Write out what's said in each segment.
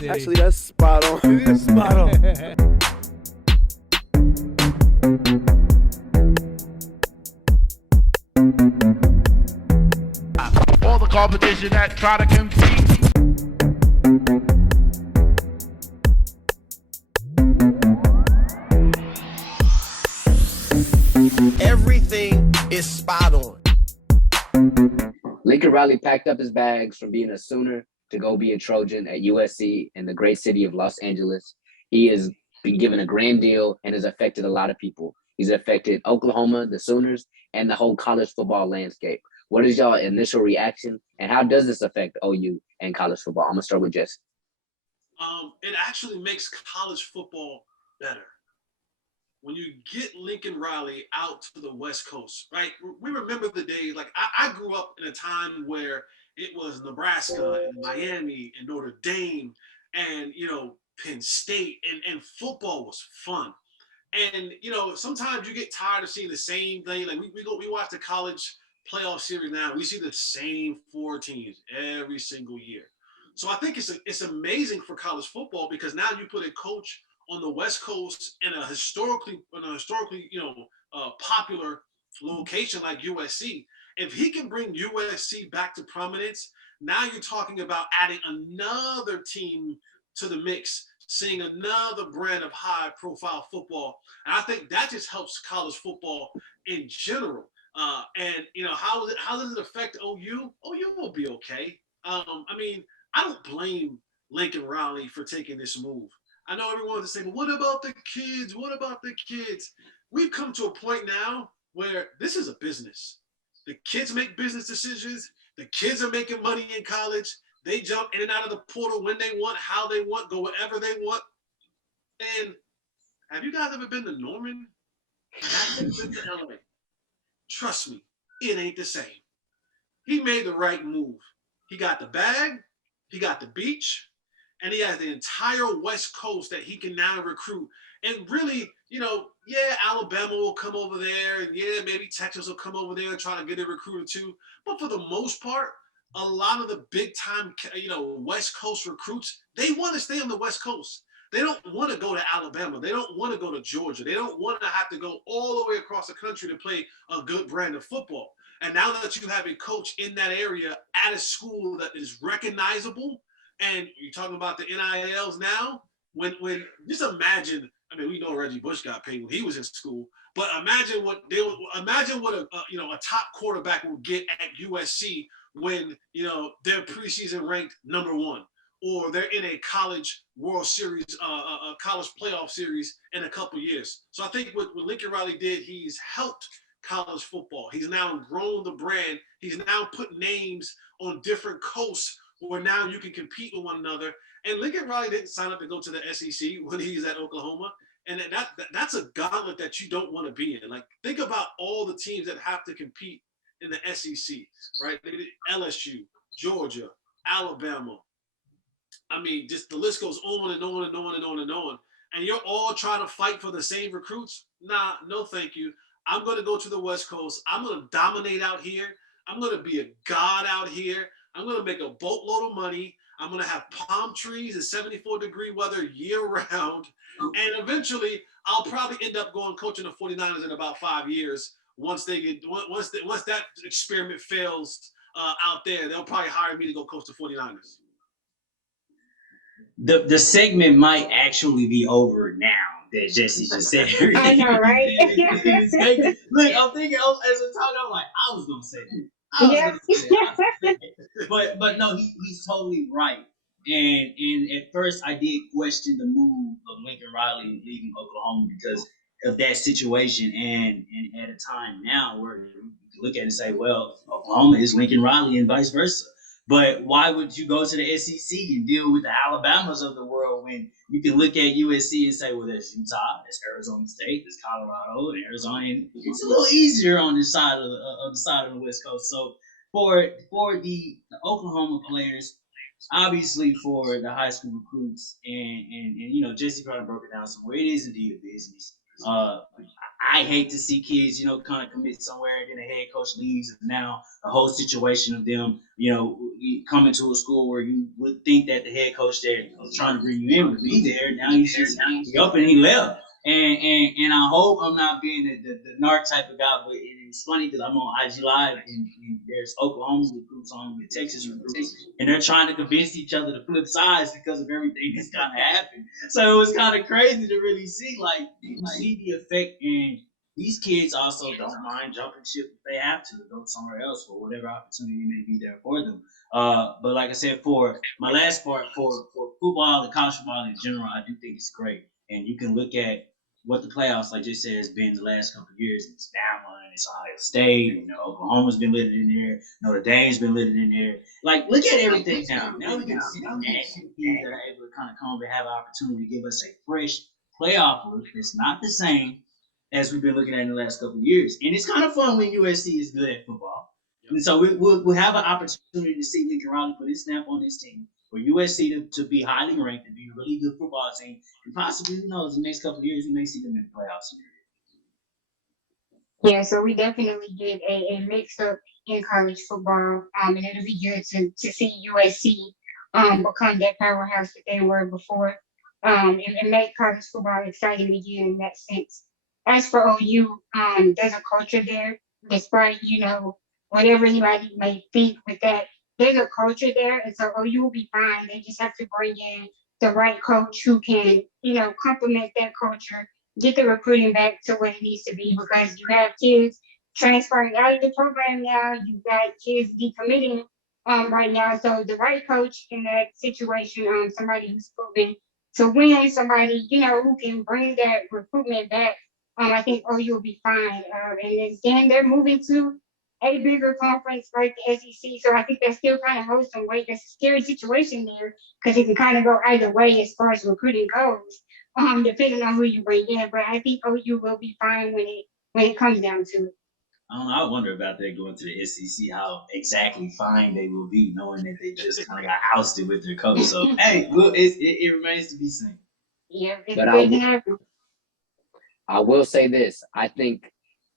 City. Actually, that's spot on. It is spot on. All the competition that try to compete. Everything is spot on. Lincoln Riley packed up his bags from being a Sooner to go be a Trojan at USC in the great city of Los Angeles. He has been given a grand deal and has affected a lot of people. He's affected Oklahoma, the Sooners, and the whole college football landscape. What is y'all initial reaction, and how does this affect OU and college football? I'm gonna start with Jesse. It actually makes college football better. When you get Lincoln Riley out to the West Coast, right? We remember the days, like I grew up in a time where it was Nebraska and Miami and Notre Dame and, Penn State, and football was fun. And, sometimes you get tired of seeing the same thing. Like we watch the college playoff series now. We see the same four teams every single year. So I think it's amazing for college football because now you put a coach on the West Coast in a historically popular location like USC. If he can bring USC back to prominence, now you're talking about adding another team to the mix, seeing another brand of high-profile football. And I think that just helps college football in general. And how does it affect OU? OU will be okay. I don't blame Lincoln Riley for taking this move. I know everyone wants to say, but what about the kids? What about the kids? We've come to a point now where this is a business. The kids make business decisions. The kids are making money in college. They jump in and out of the portal when they want, how they want, go wherever they want. And have you guys ever been to Norman? Have you been to LA? Trust me, it ain't the same. He made the right move. He got the bag, he got the beach, and he has the entire West Coast that he can now recruit. And really, Alabama will come over there, and maybe Texas will come over there and try to get a recruiter too. But for the most part, a lot of the big time, West Coast recruits, they want to stay on the West Coast. They don't want to go to Alabama. They don't want to go to Georgia. They don't want to have to go all the way across the country to play a good brand of football. And now that you have a coach in that area at a school that is recognizable, and you're talking about the NILs now, when just imagine, we know Reggie Bush got paid when he was in school, but imagine what a top quarterback will get at USC when they're preseason ranked number one, or they're in a college World Series, a college playoff series in a couple years. So I think what Lincoln Riley did, he's helped college football. He's now grown the brand. He's now put names on different coasts where now you can compete with one another. And Lincoln Riley didn't sign up to go to the SEC when he's at Oklahoma. And that's a gauntlet that you don't want to be in. Like, think about all the teams that have to compete in the SEC, right? LSU, Georgia, Alabama. Just the list goes on and on and on and on and on. And you're all trying to fight for the same recruits? Nah, no thank you. I'm going to go to the West Coast. I'm going to dominate out here. I'm going to be a god out here. I'm going to make a boatload of money. I'm going to have palm trees in 74-degree weather year round. And eventually, I'll probably end up going coaching the 49ers in about 5 years. Once that experiment fails out there, they'll probably hire me to go coach the 49ers. The segment might actually be over now that Jesse just said. I know, right? Look, I'm thinking as we're talking, I'm like, I was gonna say that. But no, he's totally right. And at first I did question the move of Lincoln Riley leaving Oklahoma because of that situation, and at a time now where you look at it and say, well, Oklahoma is Lincoln Riley and vice versa. But why would you go to the SEC and deal with the Alabamas of the world when you can look at USC and say, well, there's Utah, there's Arizona State, there's Colorado, and Arizona. And it's a little easier on this side of the West Coast. So for the Oklahoma players, obviously for the high school recruits, and Jesse probably broke it down somewhere. It is indeed a business. I hate to see kids, kind of commit somewhere, and then the head coach leaves, and now the whole situation of them, you come into a school where you would think that the head coach there was trying to bring you in would be there. Now he's just he up and he left. And I hope I'm not being the narc type of guy, but it's funny because I'm on IG Live and there's Oklahoma recruits on with Texas recruits, and they're trying to convince each other to flip sides because of everything that's kind of happened. So it was kind of crazy to really see, like, you see the effect, and these kids also don't mind jumping ship if they have to go somewhere else for whatever opportunity may be there for them. But like I said, for my last part, for football and college football in general, I do think it's great. And you can look at what the playoffs, like just said, has been the last couple of years. It's Bama and it's Ohio State. You know, Oklahoma's been littered in there. Notre Dame's been littered in there. Like, look at everything now. Now we can see national teams that are able to kind of come and have an opportunity to give us a fresh playoff look. It's not the same as we've been looking at in the last couple of years. And it's kind of fun when USC is good at football. And so we'll have an opportunity to see Lincoln Riley put his stamp on this team for USC to be highly ranked, to be a really good football team, and possibly, who knows, the next couple of years we may see them in the playoffs. Yeah, so we definitely get a mix up in college football, and it'll be good to see USC become that powerhouse that they were before, and make college football exciting again in that sense. As for OU, there's a culture there, despite whatever anybody may think with that. There's a culture there, and so OU will be fine. They just have to bring in the right coach who can complement that culture, get the recruiting back to what it needs to be, because you have kids transferring out of the program now. You've got kids decommitting right now. So the right coach in that situation, somebody who's proven to win, somebody who can bring that recruitment back. I think OU will be fine. And then they're moving to a bigger conference like the SEC. So I think that still kind of holds some weight. That's a scary situation there because it can kind of go either way as far as recruiting goes, depending on who you bring in. But I think OU will be fine when it comes down to it. I don't know. I wonder about that going to the SEC, how exactly fine they will be, knowing that they just kind of got ousted with their coach. So, hey, look, it remains to be seen. Yeah, But I will say this. I think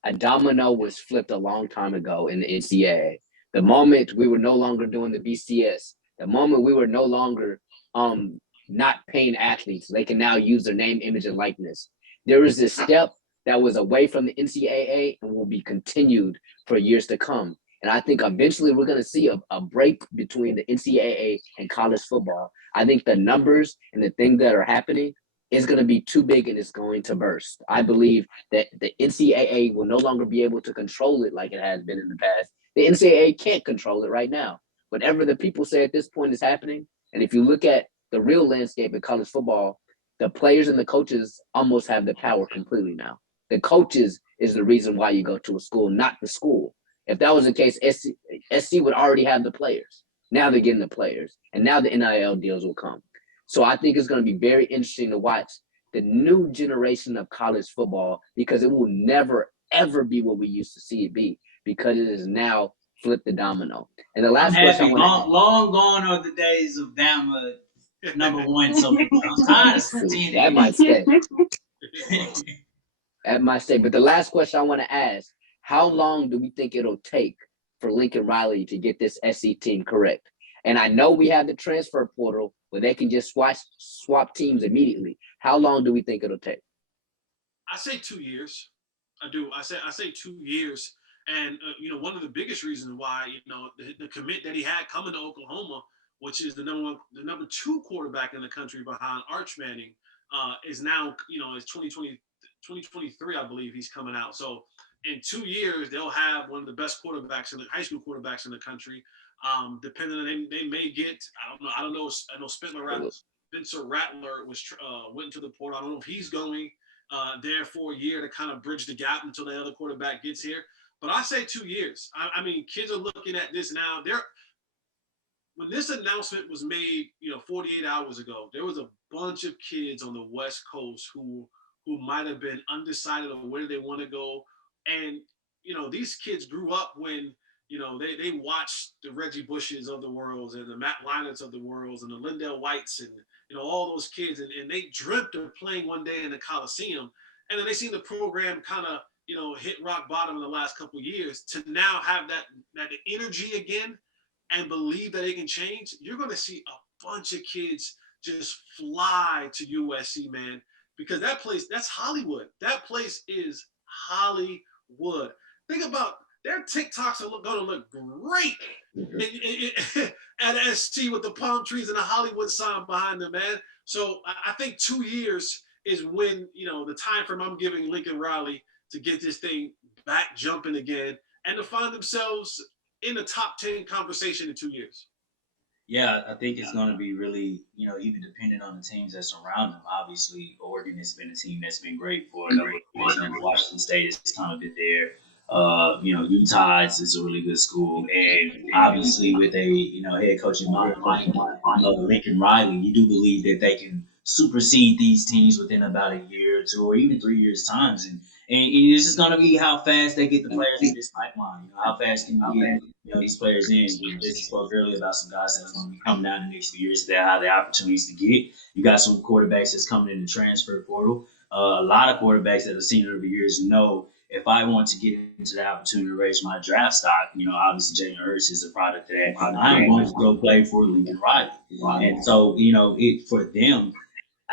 a domino was flipped a long time ago in the NCAA. The moment we were no longer doing the BCS, the moment we were no longer not paying athletes, they can now use their name, image, and likeness. There is this step that was away from the NCAA and will be continued for years to come. And I think eventually we're going to see a break between the NCAA and college football. I think the numbers and the things that are happening is going to be too big and it's going to burst. I believe that the NCAA will no longer be able to control it like it has been in the past. The NCAA can't control it right now. Whatever the people say at this point is happening. And if you look at the real landscape of college football, the players and the coaches almost have the power completely now. The coaches is the reason why you go to a school, not the school. If that was the case, SC would already have the players. Now they're getting the players. And now the NIL deals will come. So I think it's going to be very interesting to watch the new generation of college football, because it will never, ever be what we used to see it be, because it is now flipped the domino. And the last question, long gone are the days of Bama number one. So I'm tired of seeing that might stay. That might stay. But the last question I want to ask: how long do we think it'll take for Lincoln Riley to get this SC team correct? And I know we have the transfer portal where they can just swap teams immediately. How long do we think it'll take? I say 2 years. I do. I say 2 years. And one of the biggest reasons why the commit that he had coming to Oklahoma, which is the number 2 quarterback in the country behind Arch Manning, is now it's 2023, I believe he's coming out. So in 2 years they'll have one of the best quarterbacks in the high school quarterbacks in the country. Depending on they may get, I don't know. I know Spencer Rattler went into the portal. I don't know if he's going there for a year to kind of bridge the gap until the other quarterback gets here. But I say 2 years. I mean, kids are looking at this now. When this announcement was made, 48 hours ago, there was a bunch of kids on the West Coast who might have been undecided on where they want to go. And, these kids grew up when, they watched the Reggie Bushes of the world and the Matt Leinarts of the world and the Lindell Whites and, all those kids. And they dreamt of playing one day in the Coliseum. And then they seen the program kind of, hit rock bottom in the last couple of years, to now have that energy again and believe that it can change, you're going to see a bunch of kids just fly to USC, man, because that place, that's Hollywood. That place is Hollywood. Think about their TikToks are going to look great at SC with the palm trees and the Hollywood sign behind them, man. So I think 2 years is when, the time frame I'm giving Lincoln Riley to get this thing back jumping again and to find themselves in the top 10 conversation in 2 years. Yeah, I think it's going to be really, even dependent on the teams that surround them. Obviously, Oregon has been a team that's been great for a number of years, and Washington State has kind of been there. Utah is a really good school, and obviously with a head coach in mind, Lincoln Riley, you do believe that they can supersede these teams within about a year or two, or even 3 years times, and it's just gonna be how fast they get the players in this pipeline. How fast can you get these players in? We just spoke earlier about some guys that's going to be coming out in the next few years that have the opportunities to get. You got some quarterbacks that's coming in the transfer portal. A lot of quarterbacks that have seen it over the years know, if I want to get into the opportunity to raise my draft stock, obviously Jalen Hurts is a product of that. I'm going to go play for Lincoln Riley. And so, for them,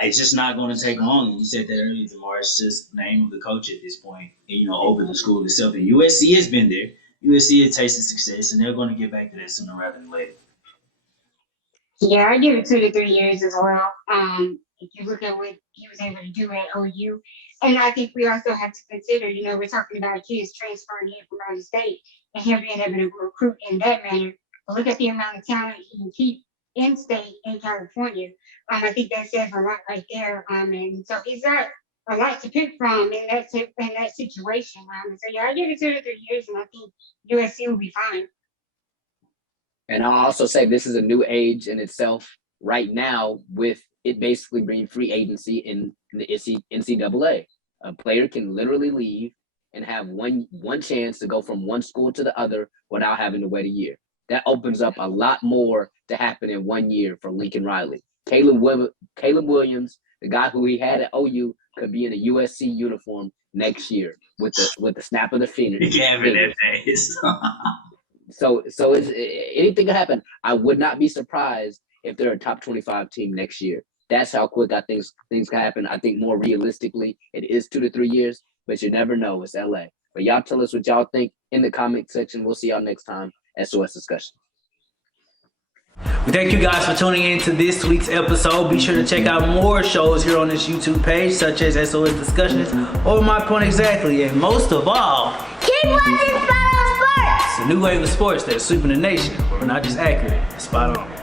it's just not going to take long. You said that earlier, DeMar. It's just the name of the coach at this point, over the school itself. And USC has been there. USC has tasted success, and they're going to get back to that sooner rather than later. Yeah, I give it 2 to 3 years as well. If you look at what he was able to do at OU, and I think we also have to consider, we're talking about kids transferring in from out of state and him being able to recruit in that manner. But look at the amount of talent he can keep in state in California. I think that says a lot right there. And so he's got a lot to pick from in that situation. So yeah, I give it 2 to 3 years, and I think USC will be fine. And I'll also say this is a new age in itself right now, with it basically being free agency in the NCAA. A player can literally leave and have one chance to go from one school to the other without having to wait a year. That opens up a lot more to happen in 1 year for Lincoln Riley. Caleb Williams, the guy who he had at OU, could be in a USC uniform next year with the snap of the finger. So anything can happen. I would not be surprised if they're a top 25 team next year. That's how quick I think things can happen. I think more realistically, it is 2 to 3 years, but you never know. It's LA. But y'all tell us what y'all think in the comment section. We'll see y'all next time. SOS Discussion. We thank you guys for tuning in to this week's episode. Be sure to check out more shows here on this YouTube page, such as SOS Discussions or My Point Exactly. And most of all, keep watching Spot on Sports. It's a new wave of sports that's sweeping the nation. We're not just accurate, it's spot on.